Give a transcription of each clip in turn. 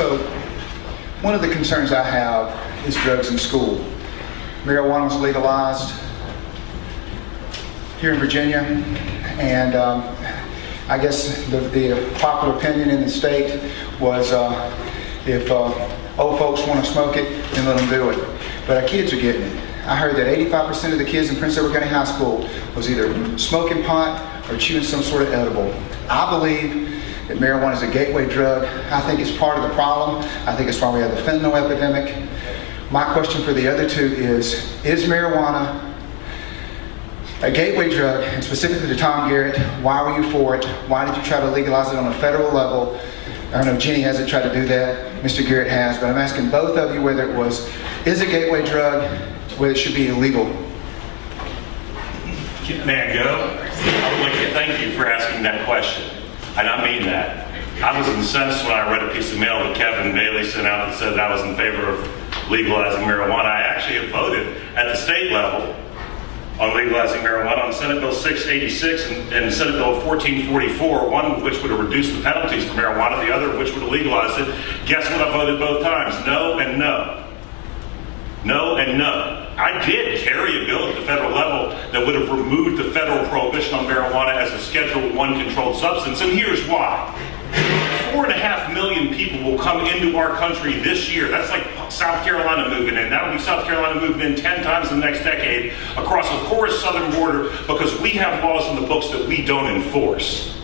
So, one of the concerns I have is drugs in school. Marijuana was legalized here in Virginia, and I guess the popular opinion in the state was if old folks want to smoke it, then let them do it. But our kids are getting it. I heard that 85% of the kids in Prince Edward County High School was either smoking pot or chewing some sort of edible. I believe that marijuana is a gateway drug. I think it's part of the problem. I think it's why we have the fentanyl epidemic. My question for the other two is marijuana a gateway drug? And specifically to Tom Garrett, why were you for it? Why did you try to legalize it on a federal level? I know Jenny hasn't tried to do that. Mr. Garrett has, but I'm asking both of you whether it is a gateway drug, whether it should be illegal. May I go? I would like to thank you for asking that question. And I mean that. I was incensed when I read a piece of mail that Kevin Bailey sent out that said I was in favor of legalizing marijuana. I actually have voted at the state level on legalizing marijuana on Senate Bill 686 and Senate Bill 1444, one of which would have reduced the penalties for marijuana, the other of which would have legalized it. Guess what I voted both times? No and no. No and no. I did carry a bill at the federal level that would have removed the federal prohibition on marijuana as a Schedule I controlled substance, and here's why. 4.5 million people will come into our country this year. That's like South Carolina moving in. That would be South Carolina moving in 10 times in the next decade across a porous southern border because we have laws in the books that we don't enforce.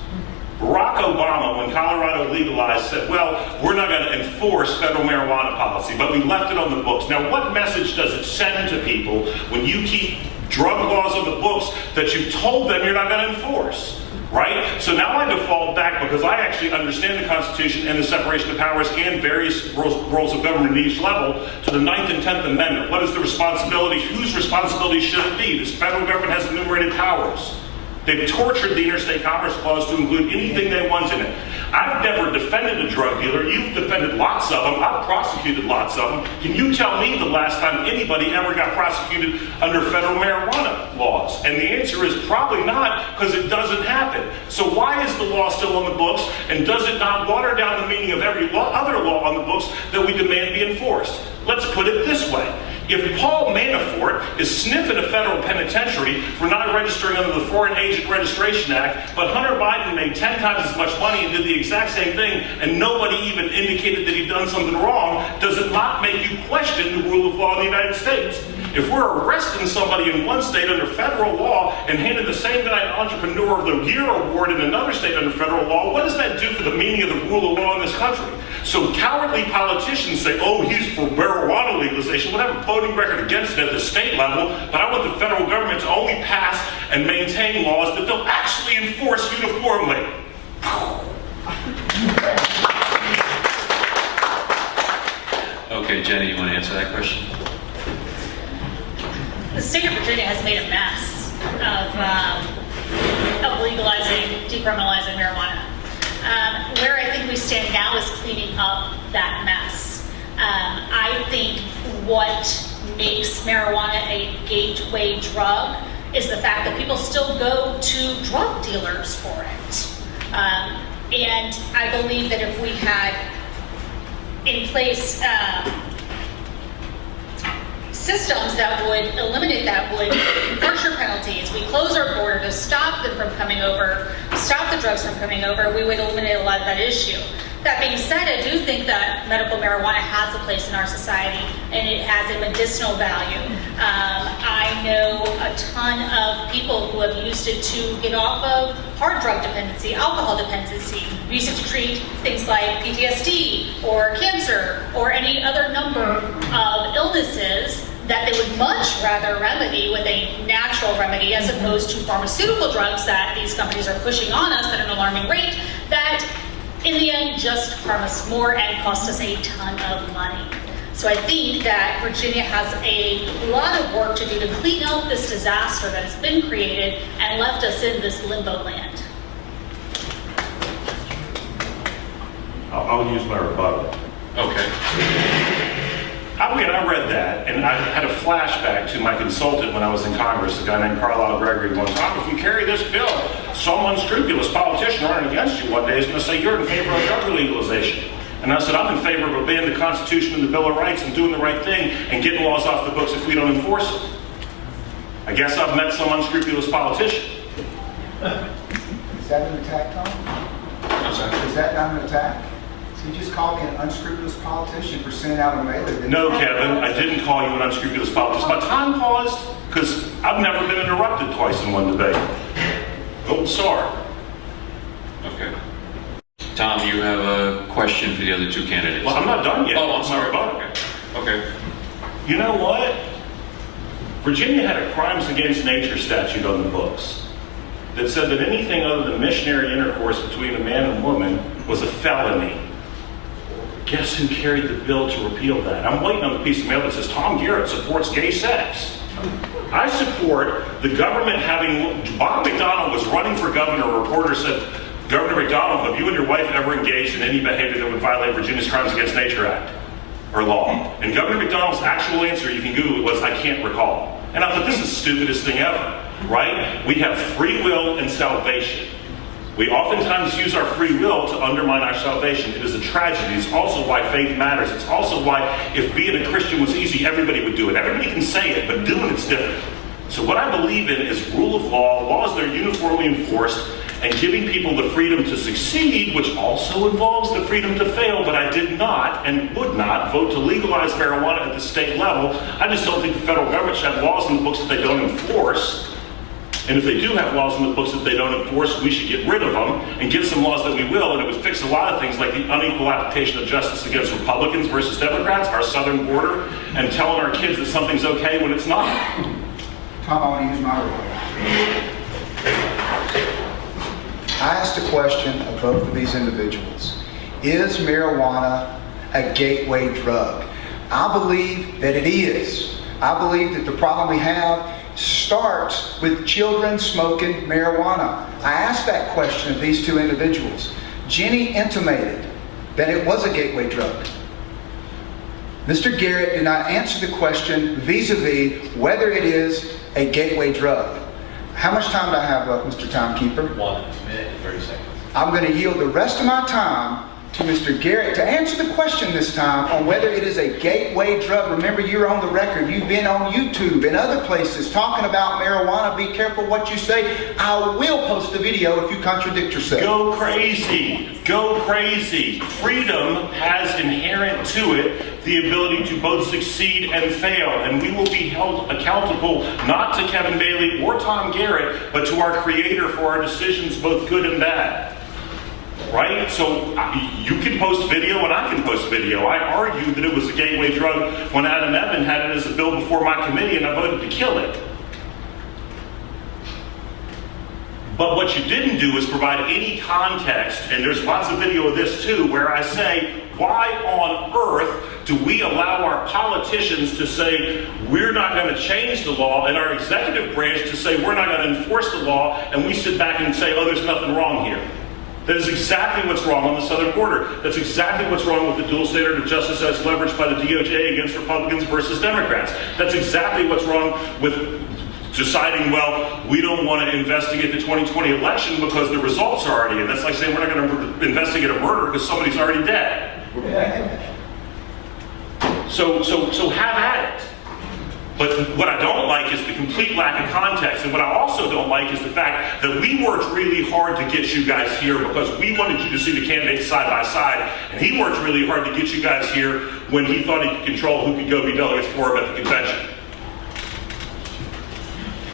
Barack Obama, when Colorado legalized, said, well, we're not going to enforce federal marijuana policy, but we left it on the books. Now, what message does it send to people when you keep drug laws on the books that you've told them you're not going to enforce? Right? So now I default back because I actually understand the Constitution and the separation of powers and various roles of government at each level to the 9th and 10th Amendment. What is the responsibility? Whose responsibility should it be? This federal government has enumerated powers. They've tortured the Interstate Commerce Clause to include anything they want in it. I've never defended a drug dealer. You've defended lots of them. I've prosecuted lots of them. Can you tell me the last time anybody ever got prosecuted under federal marijuana laws? And the answer is probably not, because it doesn't happen. So why is the law still on the books, and does it not water down the meaning of every other law on the books that we demand be enforced? Let's put it this way. If Paul Manafort is sniffing a federal penitentiary for not registering under the Foreign Agent Registration Act, but Hunter Biden made 10 times as much money and did the exact same thing, and nobody even indicated that he'd done something wrong, does it not make you question the rule of law in the United States? If we're arresting somebody in one state under federal law and handing the same guy an Entrepreneur of the Year award in another state under federal law, what does that do for the meaning of the rule of law in this country? So cowardly politicians say, oh, he's for marijuana legalization. We'll have a voting record against it at the state level, but I want the federal government to only pass and maintain laws that they'll actually enforce uniformly. Okay, Jenny, you want to answer that question? The state of Virginia has made a mess of legalizing, decriminalizing marijuana. Where I think we stand now is cleaning up that mess. I think what makes marijuana a gateway drug is the fact that people still go to drug dealers for it. And I believe that if we had in place systems that would eliminate that, would harsher penalties, we close our border to stop them from coming over, stop the drugs from coming over, we would eliminate a lot of that issue. That being said, I do think that medical marijuana has a place in our society, and it has a medicinal value. I know a ton of people who have used it to get off of hard drug dependency, alcohol dependency, use it to treat things like PTSD or cancer or any other number of illnesses that they would much rather remedy with a natural remedy as opposed to pharmaceutical drugs that these companies are pushing on us at an alarming rate that in the end just harm us more and cost us a ton of money. So I think that Virginia has a lot of work to do to clean up this disaster that has been created and left us in this limbo land. I'll use my rebuttal. Okay. I read that, and I had a flashback to my consultant when I was in Congress, a guy named Carlisle Gregory, going, Tom, if you carry this bill, some unscrupulous politician running against you one day is going to say you're in favor of drug legalization. And I said, I'm in favor of obeying the Constitution and the Bill of Rights and doing the right thing and getting laws off the books if we don't enforce them. I guess I've met some unscrupulous politician. Is that an attack, Tom? I'm sorry. Is that not an attack? So you just called me an unscrupulous politician for sending out a mailer? No, Kevin, I didn't call you an unscrupulous politician. My time paused because I've never been interrupted twice in one debate. Gold star. Okay. Tom, you have a question for the other two candidates. Well, I'm not done yet. Oh, I'm sorry. rebuttal. Okay. You know what? Virginia had a crimes against nature statute on the books that said that anything other than missionary intercourse between a man and woman was a felony. Guess who carried the bill to repeal that? I'm waiting on the piece of mail that says Tom Garrett supports gay sex. I support the government having... Bob McDonnell was running for governor. A reporter said, Governor McDonnell, have you and your wife ever engaged in any behavior that would violate Virginia's Crimes Against Nature Act or law? And Governor McDonnell's actual answer, you can Google it, was, I can't recall. And I thought, this is the stupidest thing ever, right? We have free will and salvation. We oftentimes use our free will to undermine our salvation. It is a tragedy. It's also why faith matters. It's also why if being a Christian was easy, everybody would do it. Everybody can say it, but doing it's different. So what I believe in is rule of law, laws that are uniformly enforced, and giving people the freedom to succeed, which also involves the freedom to fail, but I did not and would not vote to legalize marijuana at the state level. I just don't think the federal government should have laws in the books that they don't enforce. And if they do have laws in the books that they don't enforce, we should get rid of them and get some laws that we will, and it would fix a lot of things like the unequal application of justice against Republicans versus Democrats, our southern border, and telling our kids that something's okay when it's not. Tom, I want to use my rebuttal. I asked a question of both of these individuals. Is marijuana a gateway drug? I believe that it is. I believe that the problem we have starts with children smoking marijuana. I asked that question of these two individuals. Jenny intimated that it was a gateway drug. Mr. Garrett did not answer the question vis-a-vis whether it is a gateway drug. How much time do I have left, Mr. Timekeeper? 1 minute and 30 seconds. I'm going to yield the rest of my time to Mr. Garrett to answer the question this time on whether it is a gateway drug. Remember, you're on the record. You've been on YouTube and other places talking about marijuana. Be careful what you say. I will post a video if you contradict yourself. Go crazy. Go crazy. Freedom has inherent to it the ability to both succeed and fail. And we will be held accountable not to Kevin Bailey or Tom Garrett, but to our Creator for our decisions, both good and bad. Right? So you can post video and I can post video. I argued that it was a gateway drug when Adam Evan had it as a bill before my committee and I voted to kill it. But what you didn't do is provide any context, and there's lots of video of this too, where I say, why on earth do we allow our politicians to say we're not going to change the law and our executive branch to say we're not going to enforce the law, and we sit back and say, oh, there's nothing wrong here? That is exactly what's wrong on the southern border. That's exactly what's wrong with the dual standard of justice as leveraged by the DOJ against Republicans versus Democrats. That's exactly what's wrong with deciding, well, we don't want to investigate the 2020 election because the results are already in. That's like saying we're not going to investigate a murder because somebody's already dead. So have at it. But what I don't like is the complete lack of context. And what I also don't like is the fact that we worked really hard to get you guys here because we wanted you to see the candidates side by side. And he worked really hard to get you guys here when he thought he could control who could go be delegates for him at the convention.